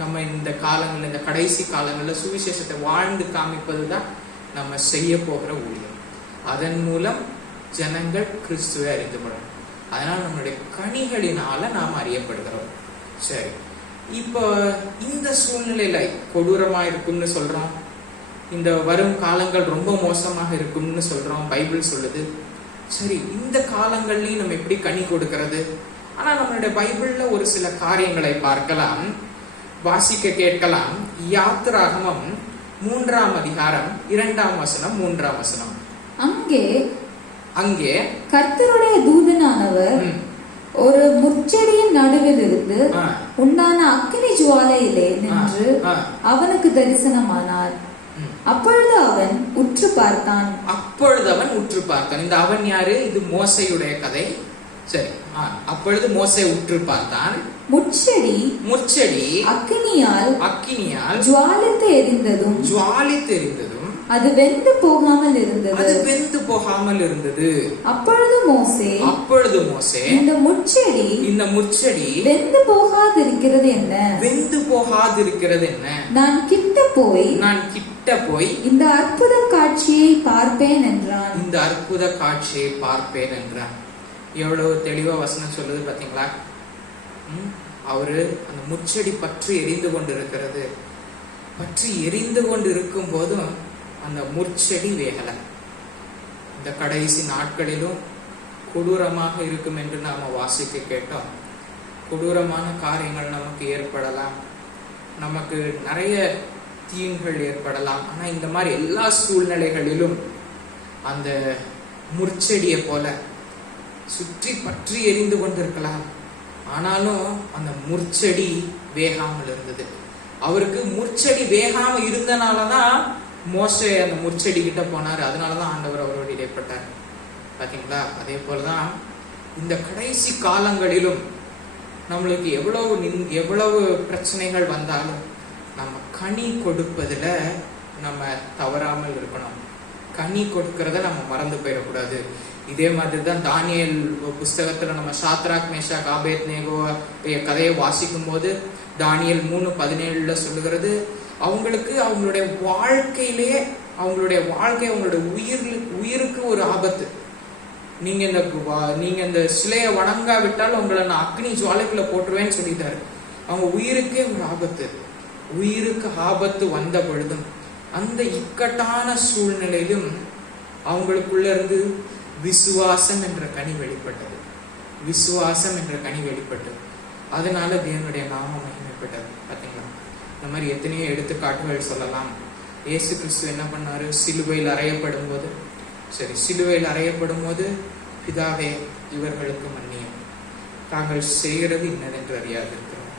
நம்ம இந்த காலங்கள்ல, இந்த கடைசி காலங்கள்ல சுவிசேஷத்தை வாழ்ந்து காமிப்பதுதான் நம்ம செய்ய போகிற ஊழியம். அதன் மூலம் ஜனங்கள் கிறிஸ்துவை அறிந்து கொள்ளணும். அதனால நம்மளுடைய கனிகளினால நாம் அறியப்படுகிறோம். சரி, இப்போ இந்த சூழ்நிலையில கொடூரமா இருக்கும்னு சொல்றோம், இந்த வரும் காலங்கள் ரொம்ப மோசமாக இருக்கும்னு சொல்றோம், பைபிள் சொல்லுது. சரி, இந்த காலங்கள்லயும் நம்ம எப்படி கனி கொடுக்கிறது? ஆனா நம்மளுடைய பைபிள்ல ஒரு சில காரியங்களை பார்க்கலாம், வாசிக்க கேட்கலாம். யாத்திராகமம் 3:2 அங்கே கர்த்தருடைய தூதனானவர் ஒரு முட்செடியின் நடுவில் இருந்து உண்டான அக்கினி ஜுவாலையிலே நின்று அவனுக்கு தரிசனமானார். அப்பொழுது அவன் உற்று பார்த்தான். இந்த அவன் யாரு? இது மோசையுடைய கதை. சரி, அப்பொழுது மோசே உற்று பார்த்தான். முட்செடி அக்கினியால் ஜுவாலித்து எரிந்ததும் அது வெந்து போகாமல் இருந்தது. அப்பொழுது மோசே இந்த முட்செடி வெந்து போகாதிருக்கிறது என்ன? நான் கிட்ட போய் இந்த அற்புத காட்சியை பார்ப்பேன் என்றான். எவ்வளவு தெளிவா வசனம் சொல்லுது பாத்தீங்களா? அவரு அந்த முச்செடி பற்றி எரிந்து கொண்டு இருக்கும் போதும் அந்த முற்செடி வேகல. இந்த கடைசி நாட்களிலும் கொடூரமாக இருக்கும் என்று நாம வாசிக்க கேட்டோம். கொடூரமான காரியங்கள் நமக்கு ஏற்படலாம், நமக்கு நிறைய தீங்குகள் ஏற்படலாம். ஆனா இந்த மாதிரி எல்லா சூழ்நிலைகளிலும் அந்த முற்செடியை போல சுற்றி பற்றி எரிந்து கொண்டிருக்கலாம். ஆனாலும் அந்த முற்செடி வேகாமல் இருந்தது. அவருக்கு முற்செடி வேகாம இருந்தனாலதான் மோசே அந்த முற்செடி கிட்ட போனாரு. அதனாலதான் ஆண்டவர் அவரோடு இடைப்பட்டார். பாத்தீங்களா? அதே போலதான் இந்த கடைசி காலங்களிலும் நம்மளுக்கு எவ்வளவு பிரச்சனைகள் வந்தாலும் நம்ம கனி கொடுப்பதுல நம்ம தவறாமல் இருக்கணும். கனி கொடுக்கறத நம்ம மறந்து போயிடக்கூடாது. இதே மாதிரிதான் தானியேல் புஸ்தகத்துல நம்ம சாத்ராக், மேஷாக், ஆபேத்நேகோ கதையை வாசிக்கும் போது தானியேல் 3:17 சொல்லுகிறது, அவங்களுக்கு அவங்களுடைய வாழ்க்கையிலேயே அவங்களுடைய உயிருக்கு ஒரு ஆபத்து. நீங்க இந்த சிலையை வணங்காவிட்டால் உங்களை நான் அக்னி ஜுவாலைக்குள்ள போட்டுருவேன்னு சொல்லிட்டாரு. அவங்க உயிருக்கே ஒரு ஆபத்து. உயிருக்கு ஆபத்து வந்த பொழுதும் அந்த இக்கட்டான சூழ்நிலையிலும் அவங்களுக்குள்ள இருந்து விசுவாசம் என்ற கனி வெளிப்பட்டது. அதனால தேவனுடைய நாமம் மகிமைப்பட்டது. பாத்தீங்களா? இந்த மாதிரி எத்தனையோ எடுத்துக்காட்டுகள் சொல்லலாம். இயேசு கிறிஸ்து என்ன பண்ணாரு? சிலுவையில் அறையப்படும் போது பிதாவே இவர்களுக்கு மன்னியும், தாங்கள் செய்கிறது இன்னதென்று அறியாது இருக்கிறோம்.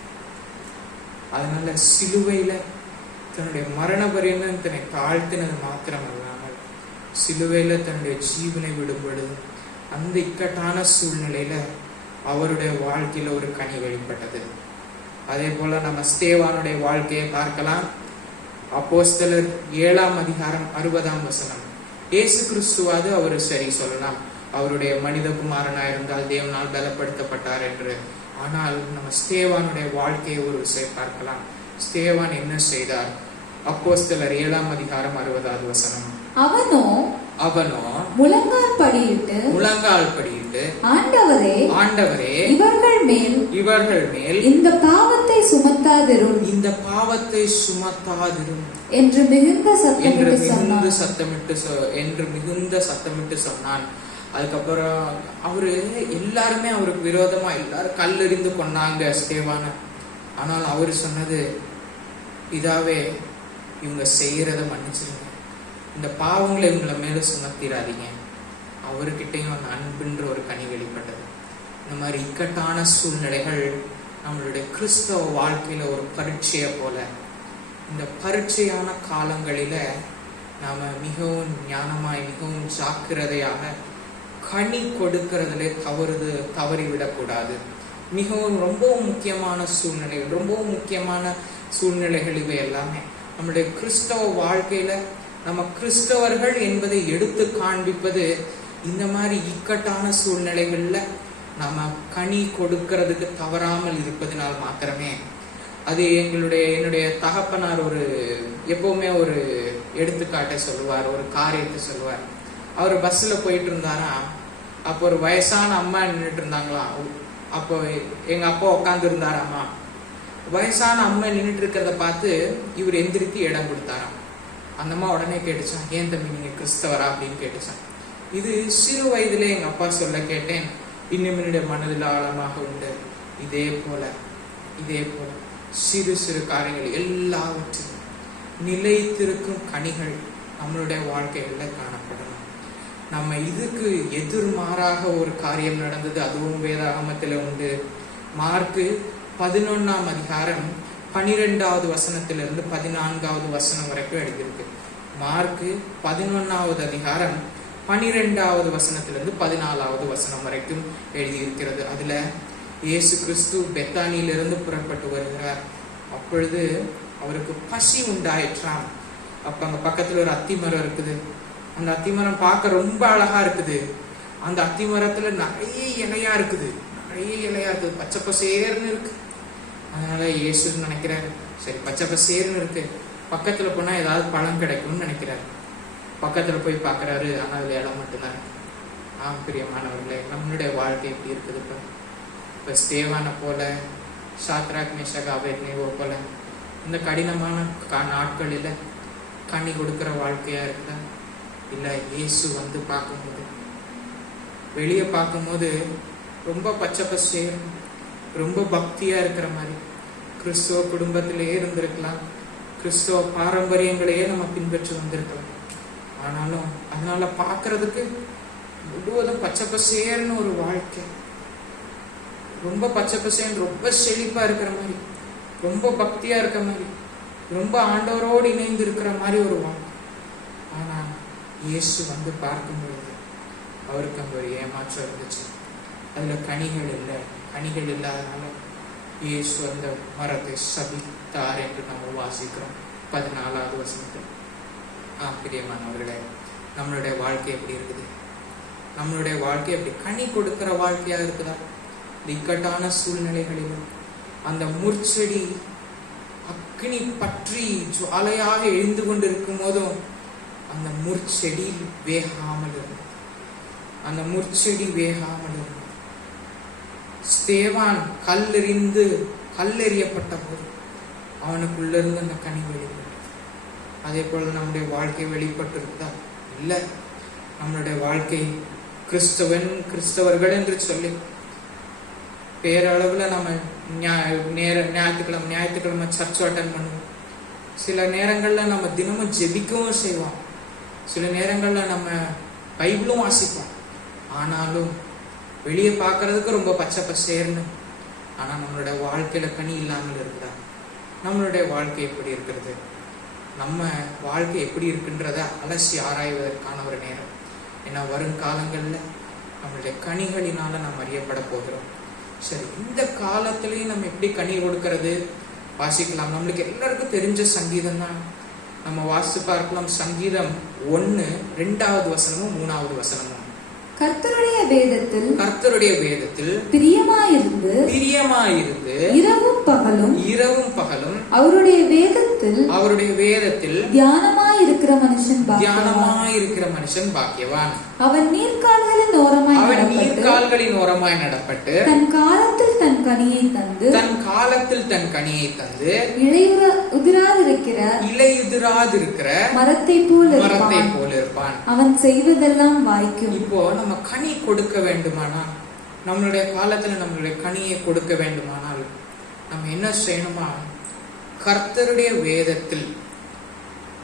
அதனால சிலுவையில தன்னுடைய மரண பரியந்தம் தன்னை தாழ்த்தினது மாத்திரம் அல்லாமல் சிலுவையில தன்னுடைய ஜீவனை விடும்பொழுது அந்த இக்கட்டான சூழ்நிலையில அவருடைய வாழ்க்கையில ஒரு கனி வெளிப்பட்டது. அதே போல நம்ம ஸ்தேவானுடைய வாழ்க்கையை பார்க்கலாம். அப்போஸ்தலர் 7:60 இயேசு கிறிஸ்துவாது அவரு சரி சொல்லலாம், அவருடைய மனித குமாரனா இருந்தால் தேவனால் பலப்படுத்தப்பட்டார் என்று. ஆனால் நம்ம ஸ்தேவானுடைய வாழ்க்கையை ஒரு விஷயம் பார்க்கலாம். ஸ்தேவான் என்ன செய்தார்? அப்போஸ்தலர் 7:60 அவனோ அவனோ முழங்கால் படியிட்டு ஆண்டவரே இவர்கள் மேல் இந்த பாவத்தை சுமத்தாதிரும் என்று மிகுந்த சத்தமிட்டு சொன்னான். அதுக்கப்புறம் அவரு எல்லாருமே அவருக்கு விரோதமா எல்லாரும் கல்லெறிந்து கொண்டாங்க ஸ்தேவான. ஆனால் அவரு சொன்னது, பிதாவே இவங்க செய்யறத மன்னிச்சிருங்க, இந்த பாவங்களை இவங்களை மேல சுமத்திராதீங்க. அவர்கிட்டையும் அந்த அன்புன்ற ஒரு கனி வெளிப்பட்டது. இந்த மாதிரி இக்கட்டான சூழ்நிலைகள் நம்மளுடைய கிறிஸ்தவ வாழ்க்கையில ஒரு பரீட்சையை போல, இந்த பரீட்சையான காலங்களில நாம மிகவும் ஞானமாய் மிகவும் ஜாக்கிரதையாக கனி கொடுக்கறதுல தவறிவிடக்கூடாது. மிகவும் ரொம்பவும் முக்கியமான சூழ்நிலைகள் இவை எல்லாமே நம்மளுடைய கிறிஸ்தவ வாழ்க்கையில நம்ம கிறிஸ்தவர்கள் என்பதை எடுத்து காண்பிப்பது இந்த மாதிரி இக்கட்டான சூழ்நிலைகள்ல நாம கனி கொடுக்கிறதுக்கு தவறாமல் இருப்பதனால் மாத்திரமே. அது என்னுடைய தகப்பனார் எப்பவுமே ஒரு எடுத்துக்காட்டை சொல்லுவார், ஒரு காரியத்தை சொல்லுவார். அவர் பஸ்ல போயிட்டு இருந்தாரா, அப்போ ஒரு வயசான அம்மா நின்றுட்டு இருந்தாங்களாம். அப்போ எங்க அப்பா உட்காந்து இருந்தாராமா. வயசான அம்மா நின்றுட்டு இருக்கிறத பார்த்து இவர் எந்திரித்து இடம் கொடுத்தாராம். அந்த அம்மா உடனே கேட்டுச்சான், ஏன் தம்பி நீங்க கிறிஸ்தவரா அப்படின்னு கேட்டுச்சான். இது சிறு வயதிலே எங்க அப்பா சொல்ல கேட்டேன், இன்னும் என்னுடைய மனதில் ஆழமாக உண்டு. இதே போல சிறு சிறு காரியங்கள் எல்லாவற்றிலும் நிலைத்திருக்கும் கனிகள் நம்மளுடைய வாழ்க்கைகள்ல காணப்படணும். நம்ம இதுக்கு எதிர்மாறாக ஒரு காரியம் நடந்தது, அதுவும் வேதாகமத்துல உண்டு. மார்க்கு 11ஆம் அதிகாரம் 12வது வசனத்திலிருந்து 14வது வசனம் வரைக்கும் எழுதியிருக்கு. மார்க்கு 11வது அதிகாரம் 12வது வசனத்திலிருந்து 14வது வசனம் வரைக்கும் எழுதியிருக்கிறது. அதுல இயேசு கிறிஸ்து பெத்தானியிலிருந்து புறப்பட்டு வருகிறார். அப்பொழுது அவருக்கு பசி உண்டாயிற்றாம். அப்ப அங்க பக்கத்துல ஒரு அத்திமரம் இருக்குது. அந்த அத்திமரம் பார்க்க ரொம்ப அழகா இருக்குது. அந்த அத்திமரத்துல நிறைய இலையா இருக்குது, பச்சை பசேர்னு இருக்கு. அதனால இயேசு நினைக்கிறாரு, சரி பச்சை பசேர்னு இருக்கு, பக்கத்துல போனா ஏதாவது பழம் கிடைக்கும்னு நினைக்கிறாரு. பக்கத்துல போய் பாக்குறாரு, ஆனா அதுல இடம் மட்டும்தான். பிரியமானவர்களே, நம்மளுடைய வாழ்க்கை எப்படி இருக்குது? இப்ப ஸ்தேவானை போல, சாத்ராக் மேஷாக் ஆபேத்நேகோ போல இந்த கடினமான நாட்களில கனி கொடுக்கிற வாழ்க்கையா இருக்குதா? இல்ல இயேசு வந்து பார்க்கும்போது, வெளியே பார்க்கும்போது ரொம்ப பச்சை பசேர், ரொம்ப பக்தியா இருக்கிற மாதிரி, கிறிஸ்துவ குடும்பத்திலேயே இருந்திருக்கலாம், கிறிஸ்துவ பாரம்பரியங்களையே நம்ம பின்பற்றி வந்திருக்கலாம். ஆனாலும் அதனால பார்க்கறதுக்கு முழுவதும் பச்சை பசேர்னு ஒரு வாழ்க்கை, ரொம்ப பச்சை பசேன்னு ரொம்ப செழிப்பா இருக்கிற மாதிரி, ரொம்ப பக்தியா இருக்கிற மாதிரி, ரொம்ப ஆண்டவரோடு இணைந்து இருக்கிற மாதிரி ஒரு வாழ்க்கை. ஆனா இயேசு வந்து பார்க்கும்பொழுது அவருக்கு அங்க ஒரு ஏமாற்றம் இருந்துச்சு. அதுல கனிகள் இல்லை. கனிகள் இல்லாதனால இயேசு அந்த மரத்தை சபித்தார் என்று நம்ம வாசிக்கிறோம் 14வது வசனத்தில். பிரியமானவர்களே, நம்மளுடைய வாழ்க்கை எப்படி இருக்குது? நம்மளுடைய வாழ்க்கை எப்படி கனி கொடுக்கிற வாழ்க்கையா இருக்குதா? இக்கட்டான சூழ்நிலைகளிலும் அந்த முற்செடி அக்னி பற்றி ஜுவாலையாக எழுந்து கொண்டு இருக்கும் போதும் அந்த முற்செடி வேகாமல் இருந்தது. ஸ்தேவான் கல்லெறியப்பட்ட போது அவனுக்குள்ள இருந்து அந்த கனி வெளிப்பட்டது. அதே போல நம்முடைய வாழ்க்கை வெளிப்பட்டு இருக்குதா? இல்ல. நம்மளுடைய வாழ்க்கை கிறிஸ்தவர்கள் என்று சொல்லி பேரளவுல நம்ம ஞாயிற்றுக்கிழமை சர்ச் அட்டன் பண்ணுவோம். சில நேரங்கள்ல நம்ம தினமும் ஜெபிக்கவும் செய்வோம். சில நேரங்கள்ல நம்ம பைபிளும் வாசிப்போம். ஆனாலும் வெளியே பார்க்கறதுக்கு ரொம்ப பச்சை பசேர்னு, ஆனா நம்மளுடைய வாழ்க்கையில கனி இல்லாமல் இருக்குதா? நம்மளுடைய வாழ்க்கை எப்படி இருக்கிறது? நம்ம வாழ்க்கை எப்படி இருக்குன்றத அலசி ஆராய்வதற்கான ஒரு நேரம். ஏன்னா வருங்காலங்கள்ல நம்மளுடைய கனிகளினால நாம் அறியப்பட போகிறோம். சரி, இந்த காலத்திலேயும் நம்ம எப்படி கனி கொடுக்கறது வாசிக்கலாம். நம்மளுக்கு எல்லாருக்கும் தெரிஞ்ச சங்கீதம் தான் நம்ம வாசித்து பார்க்கலாம். சங்கீதம் 1 2வது வசனமும் 3வது வசனமும். கர்த்தருடைய வேதத்தில் பிரியமாயிருந்து இரவும் பகலும் அவருடைய வேதத்தில் தியானமாயிருக்கிற மனுஷன் பாக்கியவான். அவன் நீர்க்கால்களின் ஓரமாய் நடப்பட்டு தன் காலத்தில் தன் கனியை தந்து இலையுதிராதிருக்கிற மரத்தை போல் இருப்பான். அவன் செய்வதெல்லாம் வாய்க்கும். இப்போ நம்ம கனி கொடுக்க வேண்டுமானால், நம்மளுடைய காலத்துல நம்மளுடைய கனியை கொடுக்க வேண்டுமானால் நம்ம என்ன செய்யணுமா? கர்த்தருடைய வேதத்தில்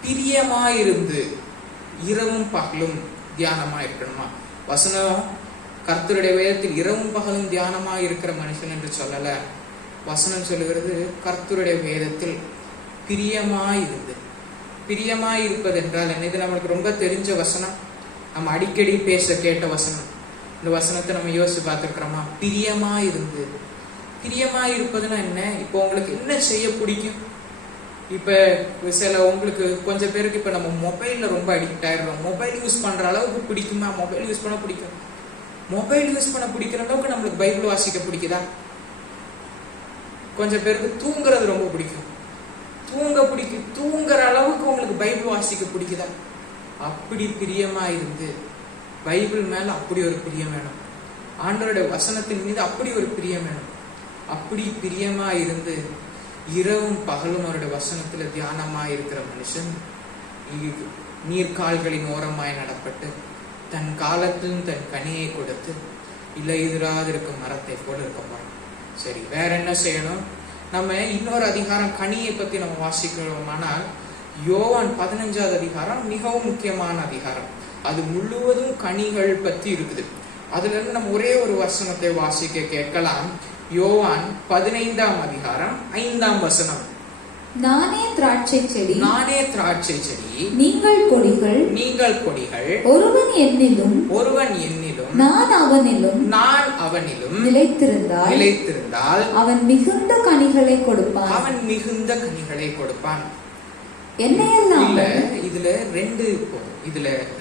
பிரியமாயிருந்து இரவும் பகலும் தியானமா இருக்கணுமா? வசனம் கர்த்தருடைய வேதத்தில் இரவும் பகலும் தியானமா இருக்கிற மனுஷன் என்று சொல்லல. வசனம் சொல்லுகிறது கர்த்தருடைய வேதத்தில் பிரியமாயிருப்பது என்றால் என்ன? இது நம்மளுக்கு ரொம்ப தெரிஞ்ச வசனம், நம்ம அடிக்கடி பேச கேட்ட வசனம். இந்த வசனத்தை நம்ம யோசிச்சு பார்த்துருக்கிறோமா? பிரியமாயிருப்பதுன்னா என்ன? இப்போ உங்களுக்கு என்ன செய்ய பிடிக்கும்? இப்ப சில உங்களுக்கு கொஞ்சம் பேருக்கு இப்ப நம்ம மொபைல்ல ரொம்ப அடிக்ட் ஆயிடுறோம். மொபைல் யூஸ் பண்ற அளவுக்கு பிடிக்குமா? மொபைல் யூஸ் பண்ண பிடிக்கும். மொபைல் யூஸ் பண்ண பிடிக்கிற அளவுக்கு நம்மளுக்கு பைபிள் வாசிக்க பிடிக்குதா? கொஞ்சம் பேருக்கு தூங்குறது ரொம்ப பிடிக்கும். தூங்குற அளவுக்கு உங்களுக்கு பைபிள் வாசிக்க பிடிக்குதா? அப்படி பிரியமா இருந்து பைபிள் மேல அப்படி ஒரு பிரியம் வேணும். ஆண்டவருடைய வசனத்தின் மீது அப்படி ஒரு பிரியம் வேணும். அப்படி பிரியமா இருந்து இரவும் பகலும் அவருடைய வசனத்துல தியானமா இருக்கிற மனுஷன் நீர்கால்களின் ஓரமாய் நடப்பட்டு தன் காலத்திலும் தன் கனியை கொடுத்து இலையுதிராதிருக்கும் மரத்தை போல இருக்க போறோம். சரி, வேற என்ன செய்யணும்? நம்ம இன்னொரு அதிகாரம் கனியை பத்தி நம்ம வாசிக்கிறோமானால் யோவான் 15வது அதிகாரம் மிகவும் முக்கியமான அதிகாரம். அது முழுவதும் கனிகள் பத்தி இருக்குது. அதுல இருந்து நம்ம ஒரே ஒரு வசனத்தை வாசிக்க கேட்கலாம். யோவான் 15ஆம் அதிகாரம் 5ஆம் வசனம். நானே திராட்சை செடி, நீங்கள் கொடிகள். ஒருவன் என்னிலும் நான் அவனிலும் நிலைத்திருந்தால் அவன் மிகுந்த கனிகளை கொடுப்பான். என்னையெல்லாம் இதுல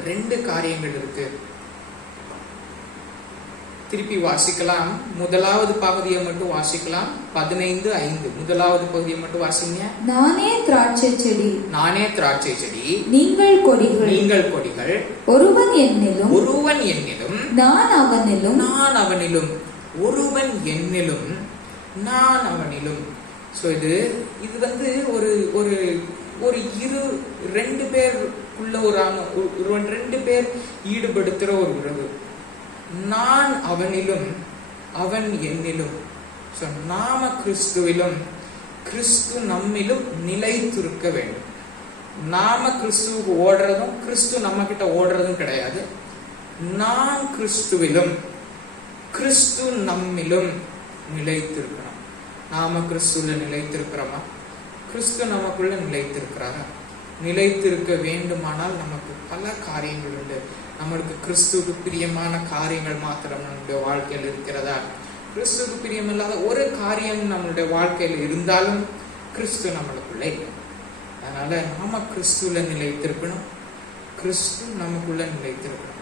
ரெண்டு காரியங்கள் இருக்கு. திருப்பி வாசிக்கலாம். முதலாவது பகுதியை மட்டும் வாசிக்கலாம். 15:5 முதலாவது பகுதியை மட்டும் வாசிங்க. நானே திராட்சை செடி, நீங்கள் கொடிகள். ஒருவன் என்னிலும் நான் அவனிலும். ஒருவன் என்னிலும் நான் அவனிலும். சோ இது வந்து ஒரு ரெண்டு பேருக்குள்ள ரெண்டு பேர் ஈடுபடுத்துற ஒரு உறவு. நான் அவனிலும் அவன் என்னிலும். நாம கிறிஸ்துவிலும் கிறிஸ்து நம்மிலும் நிலைத்திருக்க வேண்டும். நாம கிறிஸ்துவுக்கு ஓடுறதும் கிறிஸ்து நம்ம கிட்ட ஓடுறதும் கிடையாது. நான் கிறிஸ்துவிலும் கிறிஸ்து நம்மிலும் நிலைத்திருக்கணும். நாம கிறிஸ்துல நிலைத்திருக்கிறோமா? கிறிஸ்து நமக்குள்ள நிலைத்திருக்கிறாரா? நிலைத்திருக்க வேண்டுமானால் நமக்கு பல காரியங்கள் உண்டு. நம்மளுக்கு கிறிஸ்துவுக்கு பிரியமான காரியங்கள் மாத்திரம் நம்மளுடைய வாழ்க்கையில் இருக்கிறதா? கிறிஸ்துவுக்கு பிரியமில்லாத ஒரு காரியம் நம்மளுடைய வாழ்க்கையில் இருந்தாலும் கிறிஸ்து நம்மளுக்குள்ள இல்லை. அதனால நாம கிறிஸ்துல நிலைத்திருக்கணும், கிறிஸ்து நமக்குள்ள நிலைத்திருக்கணும்.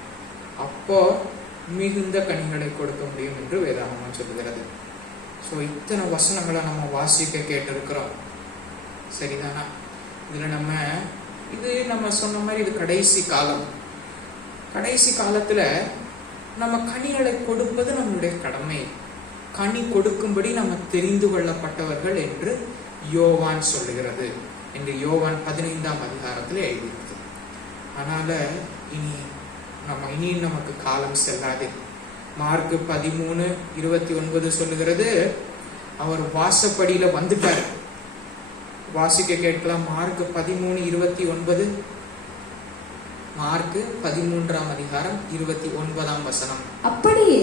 அப்போ மிகுந்த கனிகளை கொடுக்க முடியும் என்று வேதாகமம் சொல்லுகிறது. ஸோ இத்தனை வசனங்களை நம்ம வாசிக்க கேட்டிருக்கிறோம். சரிதானா? இதுல நம்ம சொன்ன மாதிரி இது கடைசி காலம். கடைசி காலத்துல நம்ம கனிகளை கொடுப்பது நம்மளுடைய கடமை. கனி கொடுக்கும்படி நம்ம தெரிந்து கொள்ளப்பட்டவர்கள் என்று யோவான் சொல்லுகிறது என்று யோவான் 15ஆம் அதிகாரத்துல எழுதியிருக்கு. அதனால இனி நமக்கு காலம் செல்லாது. மார்க் 13:29 சொல்லுகிறது, அவர் வாசப்படியில வந்துட்டாரு. வாசிக்க கேட்கலாம். மார்க் 13:29. மார்க் 13ஆம் அதிகாரம் 29ஆம் வசனம். அப்படியே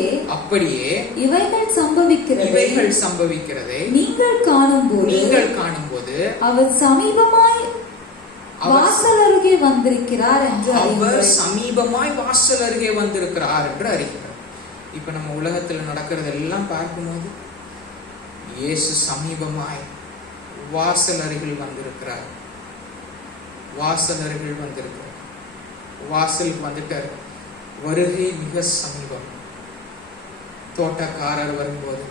இவைகள் சம்பவிக்கிறதை நீங்கள் காணும்போது அவர் சமீபமாய் வாசல் அருகே வந்திருக்கிறார் என்று அறிகிறார். இப்ப நம்ம உலகத்துல நடக்கிறது எல்லாம் பார்க்கும்போது இயேசு சமீபமாய் வாசல் அருகில் வந்திருக்கிறார். வாசலுக்கு வந்துட்டாரு. வருகை மிக சமீபம். தோட்டக்காரர் வரும்போது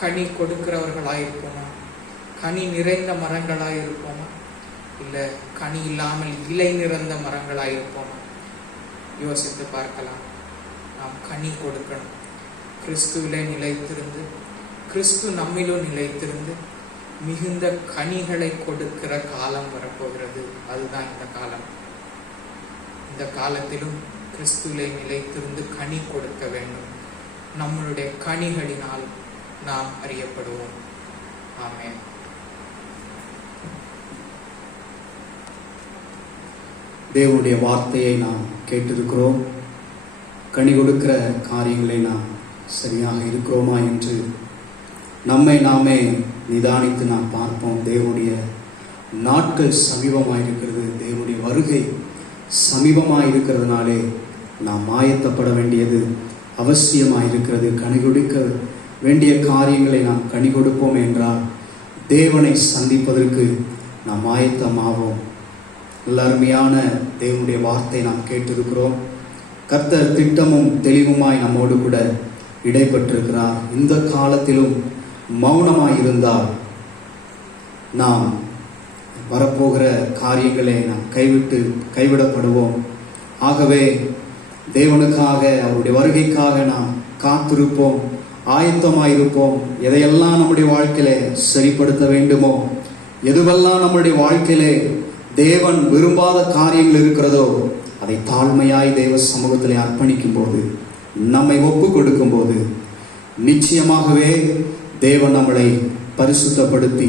கனி கொடுக்கிறவர்களாயிருப்போமா? கனி நிறைந்த மரங்களாயிருப்போமா? இல்ல கனி இல்லாமல் இலை நிறைந்த மரங்களாயிருப்போமா? யோசித்து பார்க்கலாம். நாம் கனி கொடுக்கணும். கிறிஸ்துவிலே நிலைத்திருந்து, கிறிஸ்து நம்மிலும் நிலைத்திருந்து மிகுந்த கனிகளை கொடுக்கிற காலம் வரப்போகிறது. அதுதான் இந்த காலம். இந்த காலத்திலும் கிறிஸ்துவிலே நிலைத்திருந்து கனி கொடுக்க வேண்டும். நம்மளுடைய கனிகளினால் நாம் அறியப்படுவோம். ஆமென். தேவனுடைய வார்த்தையை நாம் கேட்டிருக்கிறோம். கனி கொடுக்கிற காரியங்களை நாம் சரியாக இருக்கிறோமா என்று நம்மை நாமே நிதானித்து நாம் பார்ப்போம். தேவனுடைய நாட்கள் சமீபமாயிருக்கிறது. தேவனுடைய வருகை சமீபமாயிருக்கிறதுனாலே நாம் ஆயத்தப்பட வேண்டியது அவசியமாயிருக்கிறது. கனி கொடுக்க வேண்டிய காரியங்களை நாம் கனி கொடுப்போம் என்றால் தேவனை சந்திப்பதற்கு நாம் ஆயத்தமாவோம். நல்ல அருமையான தேவனுடைய வார்த்தை நாம் கேட்டிருக்கிறோம். கர்த்தர் திட்டமும் தெளிவுமாய் நம்மோடு கூட இடைப்பட்டிருக்கிறார். இந்த காலத்திலும் மௌனமாய் இருந்தால் நாம் வரப்போகிற காரியங்களை நாம் கைவிடப்படுவோம். ஆகவே தேவனுக்காக, அவருடைய வருகைக்காக நாம் காத்திருப்போம், ஆயத்தமாயிருப்போம். எதையெல்லாம் நம்முடைய வாழ்க்கையில சரிப்படுத்த வேண்டுமோ, எதுவெல்லாம் நம்முடைய வாழ்க்கையிலே தேவன் விரும்பாத காரியங்கள் இருக்கிறதோ அதை தாழ்மையாய் தேவ சமூகத்திலே அர்ப்பணிக்கும் போது, நம்மை ஒப்பு கொடுக்கும் போது நிச்சயமாகவே தேவன் நம்மளை பரிசுத்தப்படுத்தி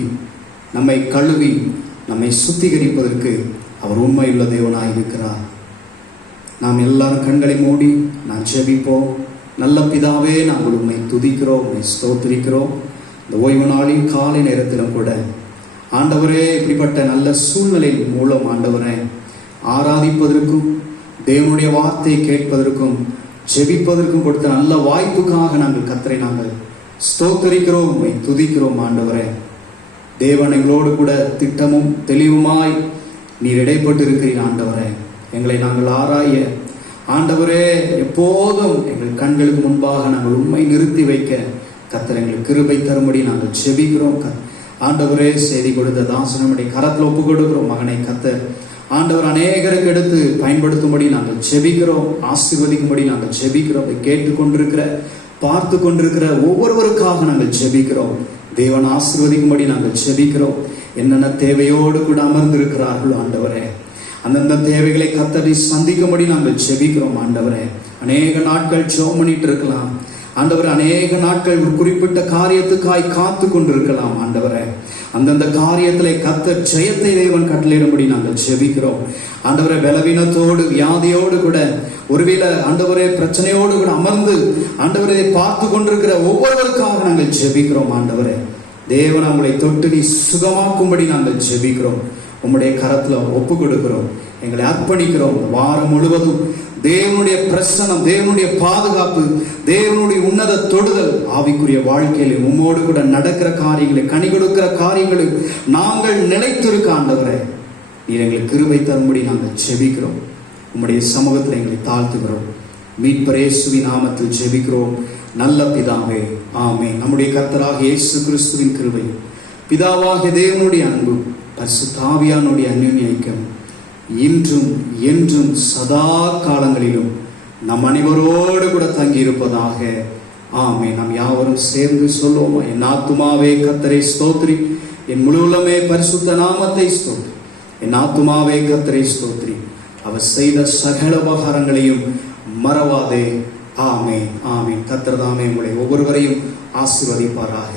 நம்மை கழுவி நம்மை சுத்திகரிப்பதற்கு அவர் உண்மையுள்ள தேவனாய் இருக்கிறார். நாம் எல்லாரும் கண்களை மூடி நான் ஜெபிப்போம். நல்ல பிதாவே, நாங்கள் உண்மை துதிக்கிறோம், உண்மை ஸ்தோத்திரிக்கிறோம். இந்த ஓய்வு நாளின் காலை நேரத்திலும் கூட ஆண்டவரே, இப்படிப்பட்ட நல்ல சூழ்நிலை மூலம் ஆண்டவரே ஆராதிப்பதற்கும் தேவனுடைய வார்த்தையை கேட்பதற்கும் ஜெபிப்பதற்கும் கொடுத்த நல்ல வாய்ப்புக்காக நாங்கள் கர்த்தரை நாங்கள் ஸ்தோத்திரிக்கிறோம், உம்மை துதிக்கிறோம். ஆண்டவரே, தேவன் எங்களோடு கூட திட்டமும் தெளிவுமாய் நீர் இடைப்பட்டு இருக்கிறீர். ஆண்டவரே, எங்களை நாங்கள் ஆராய ஆண்டவரே எப்போதும் எங்கள் கண்களுக்கு முன்பாக நாங்கள் உண்மை நிறுத்தி வைக்க கர்த்தர் எங்களுக்கு கிருபை தரும்படி நாங்கள் ஜெபிக்கிறோம். ஆண்டவரே, செய்தி கொடுத்த தாசனுடைய கரத்தில் ஒப்பு கொடுக்கிறோம். மகனை கர்த்தர் ஆண்டவர் அநேகருக்கு எடுத்து பயன்படுத்தும்படி நாங்கள் ஜெபிக்கிறோம். ஆசீர்வதிக்கும்படி நாங்கள் ஜெபிக்கிறோம். கேட்டுக்கொண்டிருக்கிற, பார்த்து கொண்டிருக்கிற ஒவ்வொருவருக்காக நாங்கள் ஜெபிக்கிறோம். தேவன் ஆசீர்வதிக்கும்படி நாங்கள் ஜெபிக்கிறோம். என்னென்ன தேவையோடு கூட அமர்ந்திருக்கிறார்கள் ஆண்டவரே, அந்தந்த தேவைகளை கர்த்தரை சந்திக்கும்படி நாங்கள் ஜெபிக்கிறோம். ஆண்டவரே, அநேக நாட்கள் ஜெபம் பண்ணிட்டு இருக்கலாம் ஆண்டவரே, அநேக நாட்கள் ஒரு குறிப்பிட்ட காரியத்துக்காய் காத்து கொண்டிருக்கலாம். ஆண்டவரே, அந்தந்த காரியத்திலே கர்த்தர் ஜெயத்தை தேவன் கட்டளையிடும்படி நாங்கள் ஜெபிக்கிறோம். ஆண்டவரே, பலவீனத்தோடு வியாதியோடு கூட ஒருவேளை ஆண்டவரே பிரச்சனையோடு கூட அமர்ந்து ஆண்டவரை பார்த்து கொண்டிருக்கிற ஒவ்வொருவருக்காக நாங்கள் ஜெபிக்கிறோம். ஆண்டவரே, தேவன் நம்மளை தொட்டு நீ சுகமாக்கும்படி நாங்கள் ஜெபிக்கிறோம். உம்முடைய கரத்துல ஒப்பு கொடுக்கிறோம், எங்களை அர்ப்பணிக்கிறோம். வாரம் முழுவதும் தேவனுடைய பிரசன்னம், தேவனுடைய பாதுகாப்பு, தேவனுடைய உன்னத தொடுதல் ஆவிக்குரிய வாழ்க்கையில உம்மோடு கூட நடக்கிற காரியங்களை, கனி கொடுக்கிற காரியங்களை நாங்கள் நிலைத்திருக்க ஆண்டவரே நீர் எங்களுக்கு கிருபை தரும்படி நாங்கள் ஜெபிக்கிறோம். உம்முடைய சமூகத்தில் எங்களை தாழ்த்துகிறோம். மீட்பர் இயேசுவின் நாமத்தில் ஜெபிக்கிறோம் நல்ல பிதாவே, ஆமென். நம்முடைய கர்த்தராகிய இயேசு கிறிஸ்துவின் கிருபை, பிதாவாகிய தேவனுடைய அன்பு, பரிசுத்த ஆவியானுடைய அந்யோன்ய ஐக்கியம் இன்றும் என்றும் சதா காலங்களிலும் நம் அனைவரோடு கூட தங்கி இருப்பதாக. ஆமென். நாம் யாவரும் சேர்ந்து சொல்லுவோம். என் ஆத்துமாவே கர்த்தரை ஸ்தோத்திரி, என் முழு உள்ளமே பரிசுத்த நாமத்தை ஸ்தோத்திரி. என் ஆத்துமாவே கர்த்தரை ஸ்தோத்திரி, அவர் செய்த சகல உபகாரங்களையும் மறவாதே. ஆமென், ஆமென். கர்த்தர் தாமே உங்களை ஒவ்வொருவரையும் ஆசீர்வதிப்பாராக.